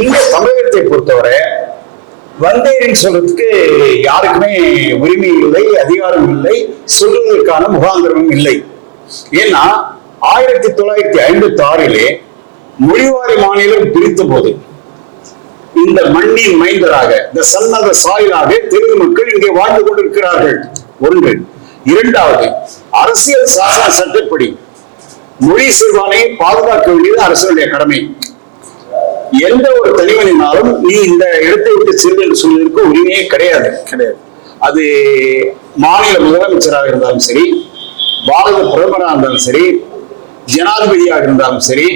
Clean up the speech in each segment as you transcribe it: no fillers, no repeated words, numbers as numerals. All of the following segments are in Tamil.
இங்க தமிழகத்தை பொறுத்தவரை வந்தேரின்னு சொல்றதுக்கு யாருக்குமே உரிமை இல்லை, அதிகாரம் இல்லை, சொல்வதற்கான முகாந்திரமும் இல்லை. ஏன்னா 1956 மொழிவாரி மாநிலம் பிரித்த போது இந்த மண்ணின் மைந்தராக, இந்த சன்னத சாயலாக தெலுங்கு மக்கள் இங்கே வாழ்ந்து கொண்டிருக்கிறார்கள். ஒன்று. இரண்டாவது, அரசியல் சாசன சட்டப்படி மொழி சிறுபான்மையை பாதுகாக்க வேண்டியது அரசுடைய கடமை. எந்த ஒரு தனிமனினாலும் நீ இந்த இடத்தை விட்டு செல்வது என்று சொல்வதற்கு உரிமையே கிடையாது. அது மாநில முதலமைச்சராக இருந்தாலும் சரி, பாரத பிரதமராக இருந்தாலும் சரி, ஜனாதிபதியாக இருந்தாலும் சரி,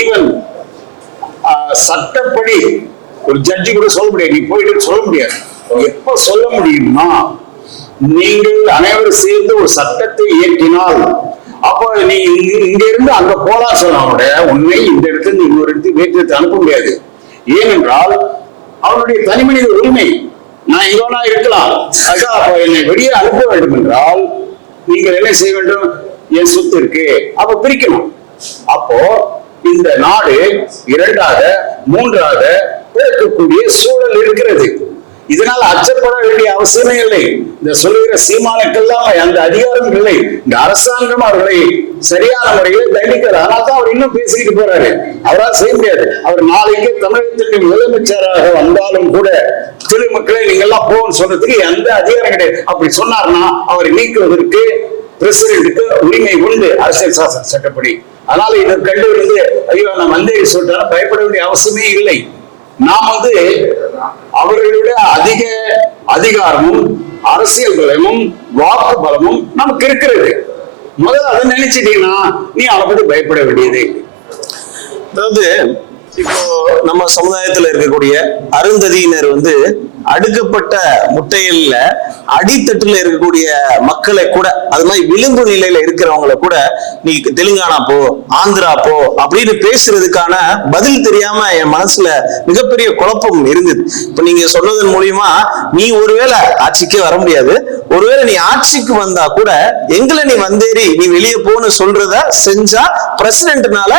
ஈவன் சட்டப்படி ஒரு ஜட்ஜி கூட சொல்ல முடியாது, நீ போயிட்டு சொல்ல முடியாது. எப்ப சொல்ல முடியும்னா, நீங்கள் அனைவரும் சேர்ந்து ஒரு சட்டத்தை இயற்றினால், அப்ப நீ இங்க இருந்து அங்க போலாம் சொன்ன உன்னை இந்த இடத்துல இன்னொரு இடத்துக்கு வேற்றத்தை அனுப்ப முடியாது. ஏனென்றால் அவனுடைய தனிமனித உரிமை. நான் எங்கோனா இருக்கலாம், அதான் அப்ப என்னை வெளியே அனுப்ப வேண்டும் என்றால் நீங்கள் என்ன செய்ய வேண்டும்? என் சொத்து இருக்கு, அப்ப பிரிக்கணும். அப்போ இந்த நாடு இரண்டாக மூன்றாக பிறக்கக்கூடிய சூழல் இருக்கிறது. இதனால் அச்சப்பட வேண்டிய அவசியமே இல்லை. இந்த சொல்லுகிற சீமானுக்கெல்லாம் அந்த அதிகாரம் இல்லை. இந்த அரசாங்கம் அவர்களை சரியான முறையில் தண்டிக்கிறது. ஆனால் தான் அவர் இன்னும் பேசிக்கிட்டு போறாரு. அவரால் செய்ய முடியாது. அவர் நாளைக்கு தமிழகத்திற்கு முதலமைச்சராக வந்தாலும் கூட தெலுங்கு மக்களை நீங்க எல்லாம் போகணும்னு சொல்றதுக்கு எந்த அதிகாரம் கிடையாது. அப்படி சொன்னார்னா அவரை நீக்குவதற்கு பிரசிடென்ட்டுக்கு உரிமை உண்டு அரசியல் சாசன சட்டப்படி. அதனால இதை கண்டு வந்து ஐயோ நான் வந்தேரி சொல்லிட்டாலும் பயப்பட வேண்டிய அவசியமே இல்லை. நாம் அவர்களுடைய அதிக அதிகாரமும் அரசியல் பலமும் வாக்கு பலமும் நமக்கு இருக்கிறது. முதல்ல அதை நினைச்சிட்டீங்கன்னா நீ அவனை பத்தி பயப்பட வேண்டியதே. அதாவது இப்போ நம்ம சமுதாயத்துல இருக்கக்கூடிய அருந்ததியினர் அடுக்கப்பட்ட முட்டைகள்ல அடித்தட்டுல இருக்கக்கூடிய மக்களை கூட, அது மாதிரி விளிம்பு நிலையில இருக்கிறவங்களை கூட நீ தெலுங்கானா போ, ஆந்திரா போ அப்படின்னு பேசுறதுக்கான பதில் தெரியாம என் மனசுல மிகப்பெரிய குழப்பம் இருந்தது. இப்ப நீங்க சொன்னதன் மூலியமா நீ ஒருவேளை ஆட்சிக்கே வர முடியாது, ஒருவேளை நீ ஆட்சிக்கு வந்தா கூட எங்களை நீ வந்தேறி நீ வெளியே போன்னு சொல்றத செஞ்சா பிரசிடென்ட்னால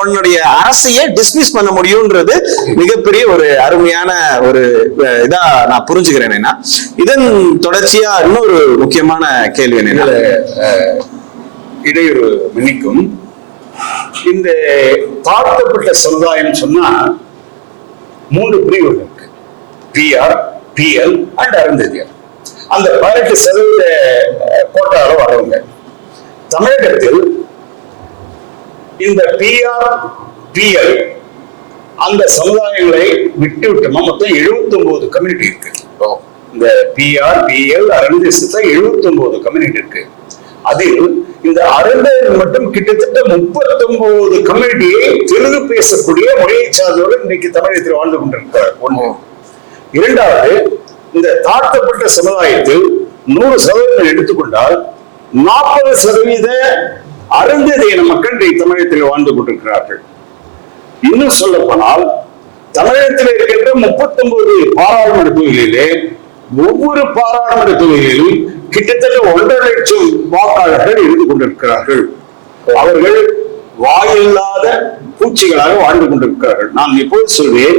உன்னுடைய அரசையே டிஸ்மிஸ் பண்ண முடியும்ன்றது மிகப்பெரிய ஒரு அருமையான ஒரு இதா நான் புரிஞ்சுக்கிறேன். இதன் தொடர்ச்சியா இன்னொரு முக்கியமான கேள்வி என்ன, இடையூறு மன்னிக்கும், இந்த தாழ்த்தப்பட்ட சமுதாயம் சொன்னா 3 பிரிவுகள் இருக்கு. PR, PL and Arunthathiyar. அந்த 18% கோட்டால வரவங்க. தமிழகத்தில் இந்த பிஆர், பிஎல் அந்த சமுதாயங்களை விட்டு விட்டோமா மொத்தம் 79 கம்யூனிட்டி இருக்கு. இந்த பிஆர், பிஎல், அருந்ததியர் 79 கம்யூனிட்டி இருக்கு. அதில் இந்த அருந்ததியர் மட்டும் கிட்டத்தட்ட 39 கம்யூனிட்டியை தெலுங்கு பேசக்கூடிய மொழியை சார்ந்தவர்கள் இன்னைக்கு தமிழகத்தில் வாழ்ந்து கொண்டிருக்கிறார். ஒன்று. இரண்டாவது, இந்த தாழ்த்தப்பட்ட சமுதாயத்தில் 100% எடுத்துக்கொண்டால் 40% அருந்ததியர் மக்கள் தமிழகத்தில் வாழ்ந்து கொண்டிருக்கிறார்கள். இன்னும் சொல்ல போனால் தமிழகத்தில் இருக்கின்ற 39 பாராளுமன்ற தொகுதிகளிலே ஒவ்வொரு பாராளுமன்ற தொகுதியிலும் கிட்டத்தட்ட 1.5 லட்சம் வாக்காளர்கள் இருந்து கொண்டிருக்கிறார்கள். அவர்கள் வாயில்லாத பூச்சிகளாக வாழ்ந்து கொண்டிருக்கிறார்கள். நான் இப்போது சொல்வேன்,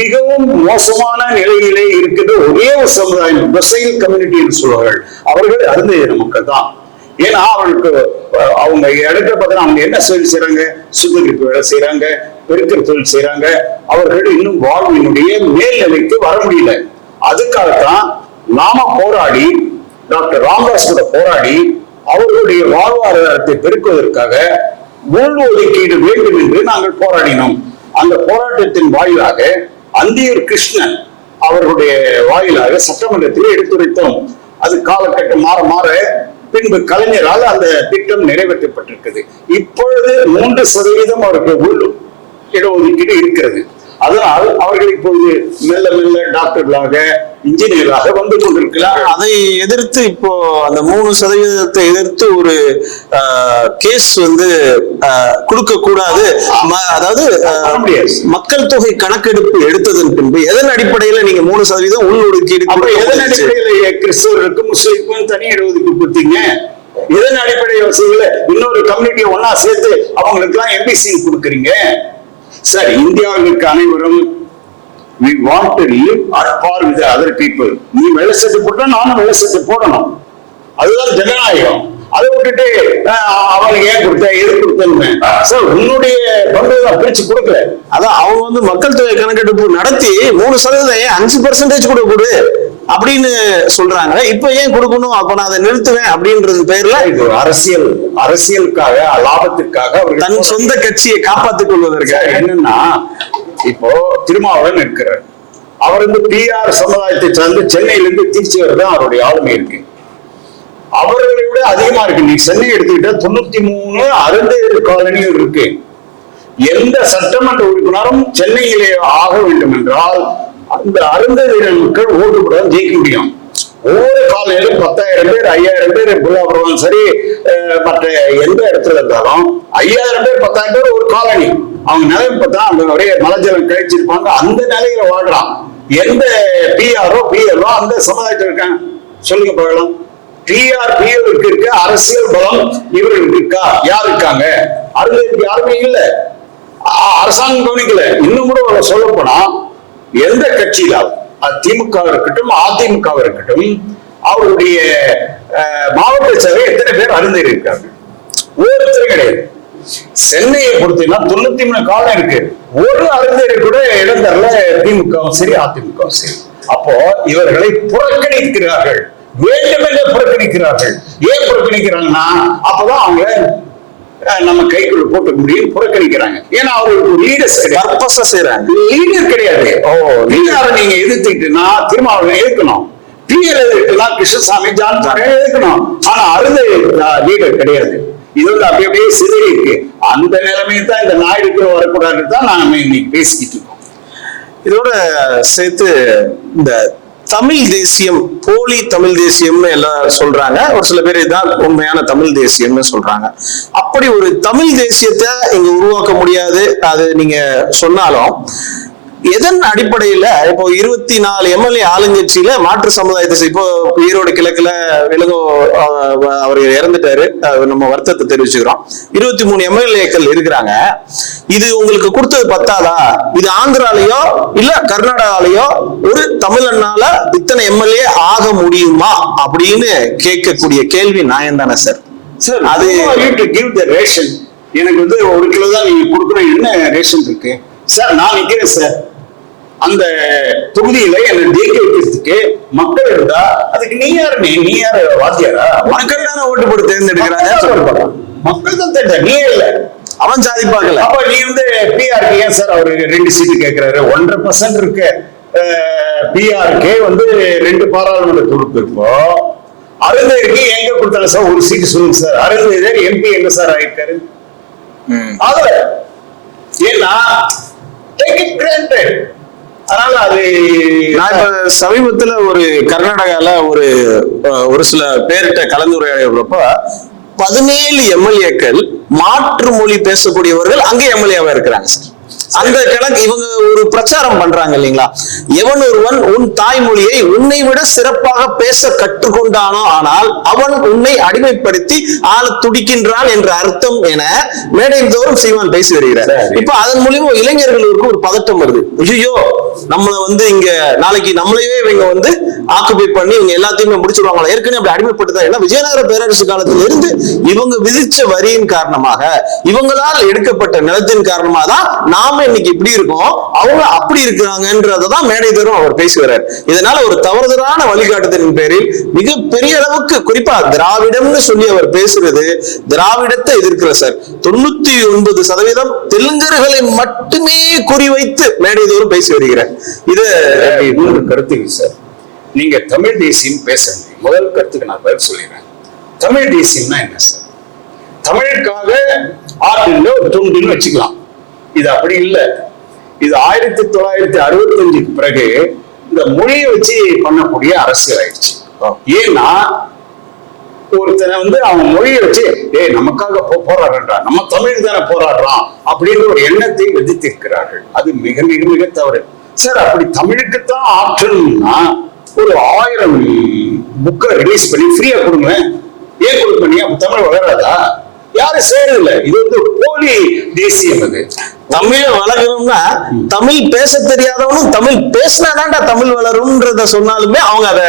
மிகவும் மோசமான நிலையிலே இருக்கின்ற ஒரே ஒரு சமுதாயம் டொசைல் கம்யூனிட்டி என்று சொல்வார்கள். அவர்கள் அருந்ததியர் மக்கள் தான். ஏன்னா அவங்களுக்கு அவங்க இடத்துல பார்த்தா அவங்க என்ன தொழில் செய்யறாங்க, சுத்திகரிப்பு வேலை செய்யறாங்க, பெருக்கிற தொழில் செய்யறாங்க. அவர்கள் இன்னும் வாழ்வினுடைய மேல்நிலைக்கு வர முடியல. அதுக்காகத்தான் நாம போராடி, டாக்டர் ராமதாஸ் கூட போராடி அவர்களுடைய வாழ்வாதாரத்தை பெருக்குவதற்காக உள் ஒதுக்கீடு வேண்டும் என்று நாங்கள் போராடினோம். அந்த போராட்டத்தின் வாயிலாக அந்தியூர் கிருஷ்ணன் அவர்களுடைய வாயிலாக சட்டமன்றத்தில் எடுத்துரைத்தோம். அது காலகட்டம் மாற மாற பின்பு கலைஞரால் அந்த திட்டம் நிறைவேற்றப்பட்டிருக்கிறது. இப்பொழுது 3% அவருக்கு உள் இடஒதுக்கீடு இருக்கிறது. அதனால் அவர்கள் இப்போது மெல்ல மெல்ல டாக்டர்களாக, இன்ஜினியராக வந்து கொண்டிருக்கிறார். அதை எதிர்த்து இப்போ அந்த 3% எதிர்த்து ஒரு கேஸ் கொடுக்க கூடாது. அதாவது மக்கள் தொகை கணக்கெடுப்பு எடுத்ததன் பின்பு எதன் அடிப்படையில நீங்க 3% உள் ஒதுக்கீடு, எதன் அடிப்படையில கிறிஸ்தவர்களுக்கும் முஸ்லிம்க்கும் தனி இடஒதுக்கீடு கொடுத்தீங்க? இதன் அடிப்படை வசதியில இன்னொரு கம்யூனிட்டியை ஒன்னா சேர்த்து அவங்களுக்கு எல்லாம் எம்பிசி கொடுக்குறீங்க. சார், இந்தியாவில் இருக்க அனைவரும் we want to live at par with the other people. நீ வெள்ளை சட்டை போட்டா நானும் வெள்ளை சட்டை போடணும். அதுதான் ஜனநாயகம். அதை விட்டுட்டு அவனுக்கு ஏன் கொடுத்த எது கொடுத்தேன்னு சார் உன்னுடைய பங்கு பிரிச்சு கொடுக்கல. அதான் அவங்க வந்து மக்கள் தொகை கணக்கெடுப்பு நடத்தி 3% 5% கூட கொடு அப்படின்னு சொல்றாங்க. இப்ப ஏன் கொடுக்கணும், அப்ப நான் அதை நிறுத்துவேன் அப்படின்றது பேர்ல இது அரசியலுக்காக லாபத்திற்காக தன் சொந்த கட்சியை காப்பாற்றிக் கொள்வதற்காக. என்னன்னா இப்போ திருமாவளவன் இருக்கிறார். அவர் வந்து PR சமுதாயத்தை சார்ந்து சென்னையிலிருந்து திருச்சி வரதான் அவருடைய ஆளுமை இருக்கு. அவர்களை விட அதிகமா இருக்கு. நீ சென்னை எடுத்துக்கிட்ட 93 அருந்தேறு காலனிகள் இருக்கு. எந்த சட்டமன்ற உறுப்பினரும் சென்னையிலே ஆக வேண்டும் என்றால் அந்த அருந்தேறு மக்கள் ஓட்டு போட ஜெயிக்க முடியும். ஒவ்வொரு காலனிலும் 10,000 பேர் 5,000 பேர் புல்லாபுரம் சரி மற்ற எந்த இடத்துல இருந்தாலும் 5,000 பேர் 10,000 பேர் ஒரு காலனி. அவங்க நிலைமை பார்த்தா அந்த ஒரே மலஜலம் கழிச்சிருப்பாங்க. அந்த நிலையில வாழ்றான். எந்த PRO PLO அந்த சமுதாயத்தில் இருக்காங்க சொல்லுங்க பார்க்கலாம். PL இருக்கு அரசியல் பலம் இவர்களுக்கு இருக்கா? யார் இருக்காங்க? அருந்தேருக்கு யாருமே இல்ல. அரசாங்கம் கவனிக்கல. இன்னும் கூட சொல்ல போனா எந்த கட்சியில திமுக இருக்கட்டும் அதிமுக இருக்கட்டும் அவருடைய மாவட்ட சபை எத்தனை பேர் அருந்தேறி இருக்காங்க? ஒருத்தர் கிடையாது. சென்னையை பொறுத்தீங்கன்னா 93 காலம் இருக்கு. ஒரு அருந்தேறி கூட இடம் தரல திமுகவும் சரி அதிமுகவும் சரி. அப்போ இவர்களை புறக்கணிக்கிறார்கள். வேண்டுமென்றே புறக்கணிக்கிறார்கள். ஏன் புறக்கணிக்கிறாங்கன்னா அப்பதான் அவங்க நம்ம கைக்குள்ள போட்டு முடியும் புறக்கணிக்கிறாங்க. ஏன்னா அவருக்கு ஒரு லீடர்ஸ் கிடையாது. லீடர் கிடையாது. நீங்க எதிர்த்துக்கிட்டுனா திருமாவளவன் எதிர்க்கணும். PL எதிர்த்துனா கிருஷ்ணசாமி ஜான் எதிர்க்கணும். ஆனா அருந்த லீடர் கிடையாது. இது வந்து அப்படியே சிதறி இருக்கு. அந்த நிலைமையை தான் இந்த நாயுடுக்கு வரக்கூடாதுன்னு தான் நாம இன்னைக்கு பேசிக்கிட்டு இருக்கோம். இதோட சேர்த்து இந்த தமிழ் தேசியம், போலி தமிழ் தேசியம்னு எல்லாம் சொல்றாங்க. ஒரு சில பேர் இதுதான் உண்மையான தமிழ் தேசியம்னு சொல்றாங்க. அப்படி ஒரு தமிழ் தேசியத்தை இங்க உருவாக்க முடியாது அது நீங்க சொன்னாலும் எதன் அடிப்படையில இப்போ 24 MLA ஆளுங்கட்சியில மாற்று சமுதாயத்தை இப்போ ஈரோடு கிழக்குல இளங்கோ அவர் இறந்துட்டாரு, நம்ம வருத்தத்தை தெரிவிச்சுக்கிறோம். 23 MLAக்கள் இருக்கிறாங்க. இது உங்களுக்கு கொடுத்தது பத்தாதா? இது ஆந்திராலயோ இல்ல கர்நாடகாலயோ ஒரு தமிழனால இத்தனை MLA ஆக முடியுமா அப்படின்னு கேட்கக்கூடிய கேள்வி நியாயம் தானே சார்? சார் அது ரேஷன் எனக்கு வந்து 1 கிலோ தான் நீங்க கொடுக்கணும். என்ன ரேஷன் இருக்கு சார்? நான் நிக்கிறேன் சார். அந்த தொகுதியில என்ன ஜெயிக்க வைக்கிறதுக்கு மக்கள் இருந்தா அதுக்கு நீ யாரு வாத்தியாரா? மக்கள் தானே ஓட்டு போட்டு தேர்ந்தெடுக்கிறாங்க. மக்கள் தான் தேர்ந்த நீ இல்ல, அவன் ஜாதி பார்க்கல. அப்ப நீ வந்து PRக்கு ஏன் சார் அவரு 2 சீட்டு கேட்கிறாரு? 1.5% இருக்கு. PRக்கு வந்து 2 பாராளுமன்ற தொகுப்பு இருக்கும். அருந்தேருக்கு எங்க கொடுத்தாங்க சார்? 1 சீட்டு சொல்லுங்க சார். அருந்தேர் MP எங்க சார் ஆயிருக்காரு? அதுல ஏன்னா take it granted. அதனால அது நான் இப்ப சமீபத்துல ஒரு கர்நாடகால ஒரு சில பேர்கிட்ட கலந்துரையாடுறப்ப 17 MLAக்கள் மாற்று மொழி பேசக்கூடியவர்கள் அங்கே MLAவா இருக்கிறாங்க சார். அந்த கணக்கு இவங்க ஒரு பிரச்சாரம் பண்றாங்க இல்லைங்களா? எவன் ஒருவன் உன் தாய்மொழியை உன்னை விட சிறப்பாக பேச கற்றுக்கொண்டானோ ஆனால் அவன் உன்னை அடிமைப்படுத்தி ஆள துடிக்கின்றான் என்ற அர்த்தம் என மேடை தோறும் சீமான் பேசி வருகிறார். இப்ப அதன் மூலியமா இளைஞர்களுக்கு ஒரு பதட்டம் வருது. ஐயோ நம்மள வந்து இங்க நாளைக்கு நம்மளையே இவங்க வந்து ஆக்குபை பண்ணி இவங்க எல்லாத்தையுமே முடிச்சிருவாங்களா? ஏற்கனவே அப்படி அடிமைப்பட்டுதான். ஏன்னா விஜயநகர பேரரசு காலத்துல இருந்து இவங்க விதிச்ச வரியின் காரணமாக இவங்களால் எடுக்கப்பட்ட நிலத்தின் காரணமாக தான் நாம இன்னைக்கு இப்படி இருக்கோம், அவங்க அப்படி இருக்கிறாங்கன்றதான் மேடை தரும் அவர் பேசுகிறார். இதனால ஒரு தவறுதலான வழிகாட்டுதலின் பேரில் மிக பெரிய அளவுக்கு குறிப்பா திராவிடம்னு சொல்லி அவர் பேசுறது திராவிடத்தை எதிர்க்கிற சார். 99% தெலுங்கர்களை மட்டுமே குறிவைத்து மேடை தோறும் பேசி வருகிறார். இது கருத்து சார். நீங்க தமிழ் தேசியம் பேசுறீங்க. முதல் கருத்துக்கு நான் பதில் சொல்லிடுறேன். தமிழ் தேசியம்னா என்ன சார்? தமிழுக்காக ஆற்றுல ஒரு துண்டுன்னு வச்சுக்கலாம். இது அப்படி இல்லை. இது 1965 பிறகு இந்த மொழியை வச்சு பண்ணக்கூடிய அரசியல் ஆயிடுச்சு. ஏன்னா ஒருத்தனை வந்து அவன் மொழியை வச்சு நமக்காக போராடுறான், நம்ம தமிழ் தானே போராடுறான் அப்படின்ற ஒரு எண்ணத்தை விதித்திருக்கிறார்கள். அது மிக மிக மிக தவறு சார். அப்படி தமிழுக்குத்தான் ஆற்றல்னா ஒரு 1000 புக்கை ரிலீஸ் பண்ணி ஃப்ரீயா கொடுங்க. ஏன் கொடுக்க பண்ணி அப்ப தமிழ் வளராதா? யாரும் செய்யறதில்லை. இது வந்து போலி தேசியம். அது தமிழ வளர்க்கணும்னா தமிழ் பேச தெரியாதவனும் தமிழ் பேசினாதான்டா தமிழ் வளரும்ன்றத சொன்னாலுமே அவங்க அதை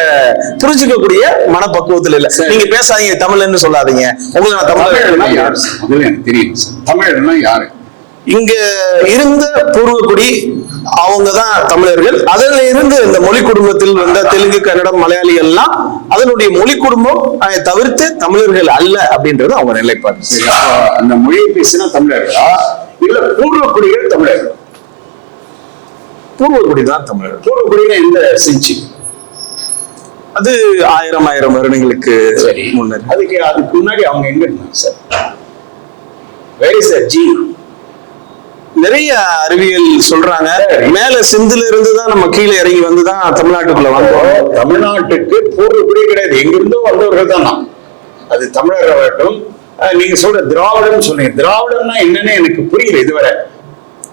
புரிஞ்சுக்கக்கூடிய மனப்பக்குவத்தில் இல்ல. நீங்க பேசாதீங்க தமிழ்ன்னு சொல்லாதீங்க, உங்களுக்கு நான் தமிழ் யாரு முதல்ல எனக்கு தெரியும் சார். தமிழர்னா யாரு? இங்க இருந்த பூர்வக்குடி அவங்கதான் தமிழர்கள். அதுல இருந்து இந்த மொழி குடும்பத்தில் வந்த தெலுங்கு, கன்னடம், மலையாளி எல்லாம் அதனுடைய மொழி குடும்பம் அதை தவிர்த்து தமிழர்கள் அல்ல அப்படின்றது அவங்க நிலைப்பாடு. சரி, அந்த மொழியை பேசினா தமிழர்களா இல்ல பூர்வக்குடிகள் தமிழர்கள்? பூர்வக்குடி தான் தமிழர். பூர்வக்குடினா எந்த செஞ்சு? அது 1000 வருடங்களுக்கு முன்னர். அதுக்கு முன்னாடி அவங்க எங்க இருந்தாங்க sir? Where is the gene? நிறைய அறிவியல் சொல்றாங்க, மேல சிந்துல இருந்துதான் நம்ம கீழே இறங்கி வந்துதான் தமிழ்நாட்டுக்குள்ள வந்தோம். தமிழ்நாட்டுக்கு பூர்வக்குடி கிடையாது, எங்கிருந்தோ வந்தவர்கள் தான் நாம். அது தமிழராகட்டும். நீங்க சொல்ற திராவிடம் சொன்னீங்க, திராவிடம்னா என்னன்னு எனக்கு புரியல இதுவரை.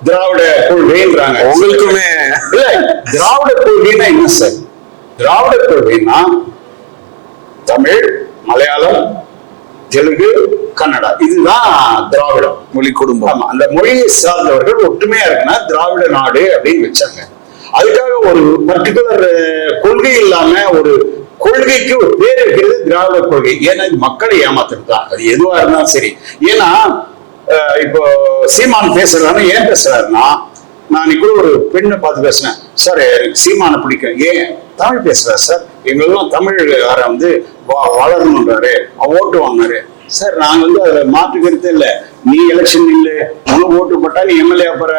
திராவிட கொள்கைன்றாங்க, உங்களுக்குமே இல்ல. திராவிட கொள்கைன்னா என்ன சார்? திராவிட கொள்கைன்னா தமிழ், மலையாளம், தெலுங்கு, கன்னடா, இதுதான் திராவிடம் மொழி குடும்பம். ஆமா, அந்த மொழியை சார்ந்தவர்கள் ஒற்றுமையா இருக்குன்னா திராவிட நாடு அப்படின்னு வச்சாங்க. அதுக்காக ஒரு பர்டிகுலர் கொள்கை இல்லாம ஒரு கொள்கைக்கு ஒரு பேர் இருக்கிறது திராவிட கொள்கை. ஏன்னா மக்களை ஏமாத்துறது தான் அது எதுவா இருந்தாலும் சரி. ஏன்னா இப்போ சீமான் பேசுறாருன்னா ஏன் பேசுறாருன்னா, நான் கூட ஒரு பெண்ணை பார்த்து பேசினேன், சார் சீமானை பிடிக்கும், ஏன் தமிழ் பேசுறாரு சார், எங்களெல்லாம் தமிழ் வந்து வளரணுன்றாரு, ஓட்டு வாங்கினாரு. சார் நாங்க வந்து அதுல மாற்று கருத்து இல்ல. நீ எலெக்ஷன் இல்ல, உனக்கு ஓட்டு போட்டா நீ எம்எல்ஏ போற,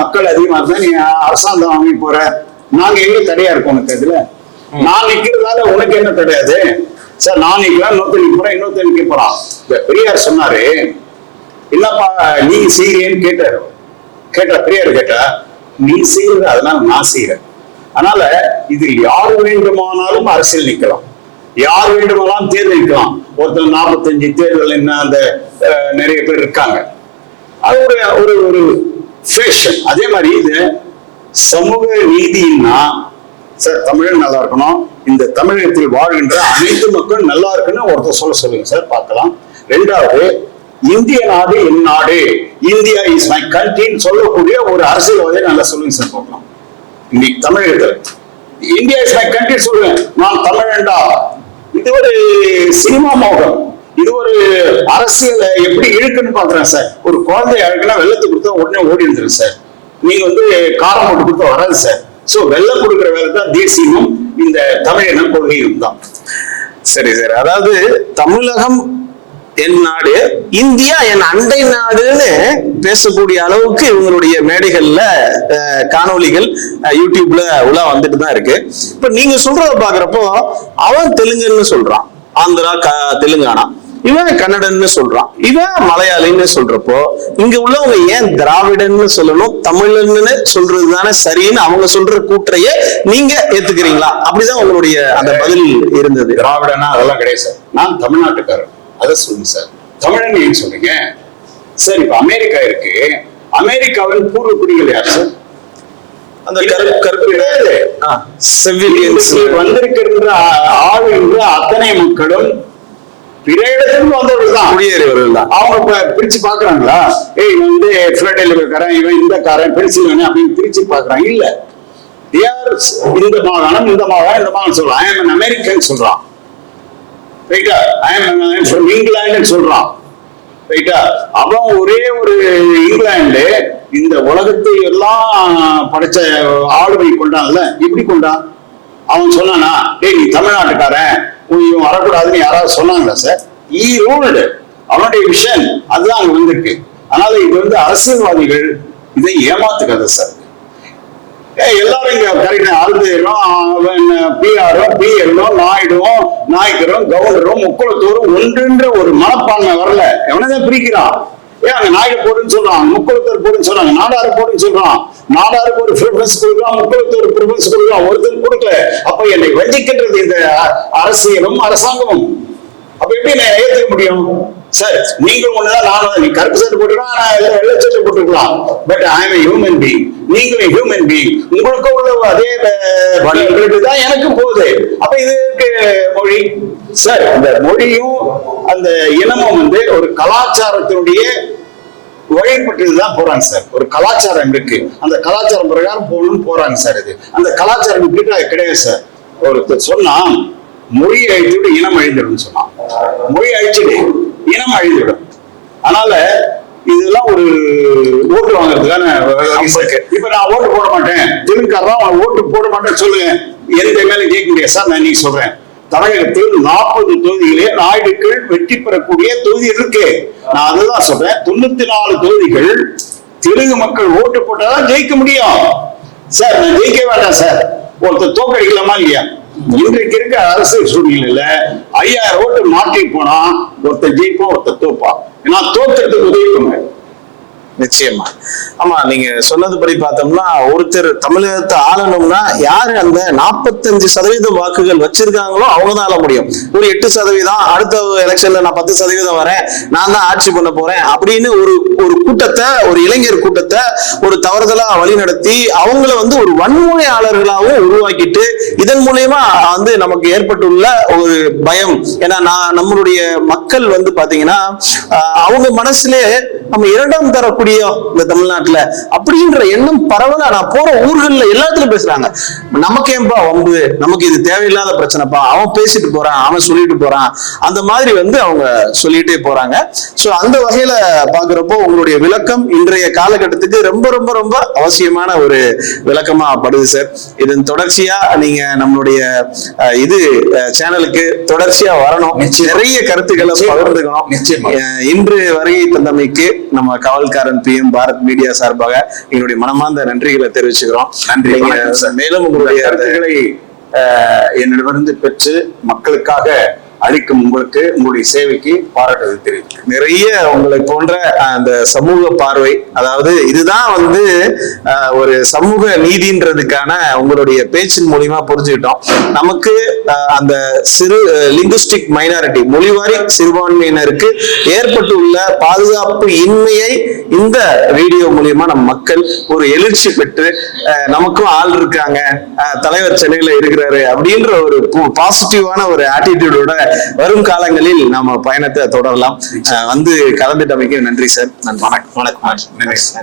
மக்கள் அதிகமா இருந்தா நீ அரசாங்கம் வாங்கி போற, நாங்க எங்க தடையா இருக்கோம் உனக்கு? இதுல நான் நிக்கிறதால உனக்கு என்ன கிடையாது சார்? நான் நிக்கலாம், இன்னொருத்தர் நிக்க போறேன், இன்னொருத்தர் நிக்க போறான். பெரியார் சொன்னாரு, இல்லப்பா நீ செய்யறேன்னு கேட்டாரு. பெரியார் கேட்டா, நீ செய்யறது அதனால நான் செய்யறேன். அதனால இதில் யார் வேண்டுமானாலும் அரசியல் நிக்கலாம், யார் வேண்டுமானாலும் தேர்தல் நிற்கலாம். ஒருத்தர் 45 தேர்தல் என்ன அந்த நிறைய பேர் இருக்காங்க. அது ஒரு ஒரு ஃபேஷன். அதே மாதிரி இது சமூக நீதினா சார், தமிழன் நல்லா இருக்கணும், இந்த தமிழகத்தில் வாழ்கின்ற அனைத்து மக்களும் நல்லா இருக்குன்னு ஒருத்தர் சொல்லுங்க சார் பார்க்கலாம். ரெண்டாவது, இந்திய நாடு என் நாடு, இந்தியா இஸ் மை கண்ட்ரின்னு சொல்லக்கூடிய ஒரு அரசியல்வாதியை நல்லா சொல்லுங்க சார் பார்க்கலாம். இன்னைக்கு தமிழகத்துல இந்தியா இஸ் மை கண்ட்ரி சொல்லுங்க, நான் தமிழன்டா. இது ஒரு சினிமா மோகம், இது ஒரு அரசியலை எப்படி இழுக்குன்னு பாக்குறேன் சார். ஒரு குழந்தை அழகுனா வெள்ளத்தை கொடுத்தா உடனே ஓடி இருந்துரு சார். நீங்க வந்து காரம் போட்டு கொடுத்தா வராது சார். சோ வெள்ளம் கொடுக்குற வேலை தான் தேசியமும் இந்த தமிழின கொள்கையும் தான். சரி சார், அதாவது தமிழகம் என் நாடு, இந்தியா என் அண்டை நாடுன்னு பேசக்கூடிய அளவுக்கு இவங்களுடைய மேடைகள்ல காணொலிகள் யூடியூப்ல உலா வந்துட்டு தான் இருக்கு. இப்ப நீங்க சொல்றத பாக்குறப்போ அவன் தெலுங்குன்னு சொல்றான், ஆந்திரா தெலுங்கானா, இவன் கன்னடன்னு சொல்றான், இவன் மலையாளின்னு சொல்றப்போ இங்க உள்ளவங்க ஏன் திராவிடன்னு சொல்லணும், தமிழன்னு சொல்றது தானே சரின்னு அவங்க சொல்ற கூற்றையே நீங்க ஏத்துக்கிறீங்களா? அப்படிதான் உங்களுடைய அந்த பதில் இருந்தது. திராவிடனா அதெல்லாம் கிடையாது சார், நான் தமிழ்நாட்டுக்காரன், அதை சொல்லுங்க சார். தமிழன் ஏன் சொல்றீங்க சார்? இப்ப அமெரிக்கா இருக்கு, அமெரிக்காவின் பூர்வ குடிகள் யார் சார்? அந்த கருப்பு வந்திருக்கின்ற ஆளுகின்ற அத்தனை மக்களும் பிற இடத்துக்கு வந்தவர்கள் தான், குடியேறியவர்கள் தான். அவங்க பிரிச்சு பாக்குறாங்களா? இவன் வந்து பிளடெலிவர்காரன், இவன் இந்த காரன், பென்சில்வேனியா அப்படின்னு பிரிச்சு பாக்குறாங்க? இல்ல. இந்த மாகாணம் இந்த மாகாணம் இந்த மாகாணம் சொல்றான். ஐ எம் அமெரிக்கன் சொல்றான், ரைட்டா? ஐ எம் ஃப்ரம் இங்கிலாந்து சொல்றான், ரைட்டா? அவன் ஒரே ஒரு இங்கிலாந்து இந்த உலகத்தை எல்லாம் படைச்ச ஆளுமை கொண்டான்ல, எப்படி கொண்டான்? அவன் சொன்னானா, நீ தமிழ்நாட்டுக்காரன், இவன் வரக்கூடாதுன்னு யாராவது சொன்னாங்களா சார்? ஈ ரூல்டு, அவனுடைய விஷன் அதுதான் அங்க வந்திருக்கு. அதனால இது வந்து அரசியல்வாதிகள் இதை ஏமாத்துக்காத சார். எல்லாரும் இங்க கரெக்டா அறுதிரும், பிஆரும், பிஎல்லும், நாயுடுவும், நாய்க்கரும், கவர்னரும், முக்குளத்தோரும் ஒன்றுன்ற ஒரு மனப்பான்மை வரல. எவனதான் பிரிக்கிறான்? அங்க நாயுடு போடுன்னு சொல்றான், முக்குளத்தோர் போடுன்னு சொல்றாங்க, நாடாரு போடுன்னு சொல்றான். நாடாருக்கு ஒரு ப்ரிஃபரன்ஸ் கொடுக்குறான், முக்குளத்தோர் ப்ரிஃபரன்ஸ் கொடுக்குறான், ஒருத்தர் கொடுக்கல. அப்ப என்னை வஞ்சிக்கின்றது இந்த அரசியலும் அரசாங்கமும். அப்ப எப்படி நான் ஏத்துக்க முடியும்? சார் நீங்களும் ஒண்ணுதான், நானும் நீ கருப்பு சட்டை போட்டுக்கலாம், நான் வெள்ளை சட்டை போட்டுக்கலாம். But I am human being, நீங்களும் ஹியூமன் பீயிங். உங்களுக்கு உள்ள அதே தான் எனக்கு போகுது. அப்ப இதுக்கு மொழி சார், இந்த மொழியும் அந்த இனமும் வந்து ஒரு கலாச்சாரத்தினுடைய வழிபட்டுதான் போறாங்க சார். ஒரு கலாச்சாரம் இருக்கு, அந்த கலாச்சாரம் பிரகாரம் போகணும்னு போறாங்க சார். இது அந்த கலாச்சாரம் இப்படி கிடையாது சார். ஒருத்தர் சொன்னா மொழி அழிச்சுட்டு இனம் அழிந்துடும் சொன்னான். மொழி அழிச்சுட்டு இனம் அழிந்துடும். அதனால இதெல்லாம் ஒரு ஓட்டு வாங்குறதுக்கான இப்ப நான் ஓட்டு போட மாட்டேன், தெலுங்குக்காரன் ஓட்டு போட மாட்டேன்னு சொல்லுங்க, எந்த மேல ஜெயிக்க முடியாது சார். நான் இன்னைக்கு சொல்றேன், தமிழகத்தில் 40 தொகுதிகளே நாயுடுக்கள் வெற்றி பெறக்கூடிய தொகுதி இருக்கு. நான் அதுதான் சொல்றேன், 94 தொகுதிகள் தெலுங்கு மக்கள் ஓட்டு போட்டாதான் ஜெயிக்க முடியும் சார். நான் ஜெயிக்க வேண்டாம் சார், ஒருத்தர் தோக்கடிக்கலாமா இல்லையா? இன்றைக்கு இருக்க அரசு சூழ்நிலையில 5000 ஓட்டு மாற்றி போனா ஒருத்தர் ஜெயிப்போம், ஒருத்தர் தோப்பா. நான் தோற்றத்துக்கு உதவி பண்ணுவேன். நிச்சயமா. ஆமா, நீங்க சொன்னதுபடி பார்த்தோம்னா ஒருத்தர் தமிழகத்தை ஆளணும்னா யாரு அந்த 45% வாக்குகள் வச்சிருக்காங்களோ அவங்கதான் ஆள முடியும். ஒரு 8% அடுத்த எலெக்ஷன்ல நான் 10% வரேன், நான் தான் ஆட்சி பண்ண போறேன் அப்படின்னு ஒரு கூட்டத்தை, ஒரு இளைஞர் கூட்டத்தை ஒரு தவறுதலா வழி நடத்தி அவங்கள வந்து ஒரு வன்முறையாளர்களாகவும் உருவாக்கிட்டு இதன் மூலயமா வந்து நமக்கு ஏற்பட்டுள்ள ஒரு பயம். ஏன்னா நம்மளுடைய மக்கள் வந்து பாத்தீங்கன்னா அவங்க மனசுலே நம்ம இரண்டாம் தர இந்த தமிழ்நாட்டுல அப்படின்ற எண்ணம் பரவலா நான் போற ஊர்கள்ல எல்லாத்துலயும் பேசுறாங்க. நமக்கு ஏன்பா வம்பு, நமக்கு இது தேவையில்லாத பிரச்சனைப்பா, அவன் பேசிட்டு போறான், அவன் சொல்லிட்டு போறான், அந்த மாதிரி வந்து அவங்க சொல்லிட்டே போறாங்க. சோ அந்த வகையில பாக்குறப்போ உங்களுடைய விளக்கம் இன்றைய காலகட்டத்துக்கு ரொம்ப ரொம்ப ரொம்ப அவசியமான ஒரு விளக்கமா படுது சார். இதன் தொடர்ச்சியா நீங்க நம்மளுடைய இது சேனலுக்கு தொடர்ச்சியா வரணும், நிறைய கருத்துக்களை பகிர்ந்துக்கணும். இன்று வருகை தந்தமைக்கு நம்ம காவல்காரன் PM பாரத் மீடியா சார்பாக எங்களுடைய மனமார்ந்த நன்றிகளை தெரிவிச்சுக்கிறோம். நன்றி. மேலும் உங்களுடைய கருத்துக்களை என்னிடமிருந்து பெற்று மக்களுக்காக அளிக்கும் உங்களுக்கு, உங்களுடைய சேவைக்கு பாராட்டுதல் தெரிவிக்கிறேன். நிறைய உங்களை போன்ற அந்த சமூக பார்வை, அதாவது இதுதான் வந்து ஒரு சமூக நீதின்றதுக்கான உங்களுடைய பேச்சின் மூலியமா புரிஞ்சுக்கிட்டோம். நமக்கு அந்த சிறு லிங்குஸ்டிக் மைனாரிட்டி, மொழிவாரி சிறுபான்மையினருக்கு ஏற்பட்டுள்ள பாதுகாப்பு இன்மையை இந்த வீடியோ மூலியமா நம் மக்கள் ஒரு எழுச்சி பெற்று நமக்கும் ஆள் இருக்காங்க, தலைவர் சென்னையில இருக்கிறாரு அப்படின்ற ஒரு பாசிட்டிவான ஒரு ஆட்டிடியூடோட வரும் காலங்களில் நாம பயணத்தை தொடரலாம். வந்து கலந்துட்டமைக்கு நன்றி சார். வணக்கம். நன்றி.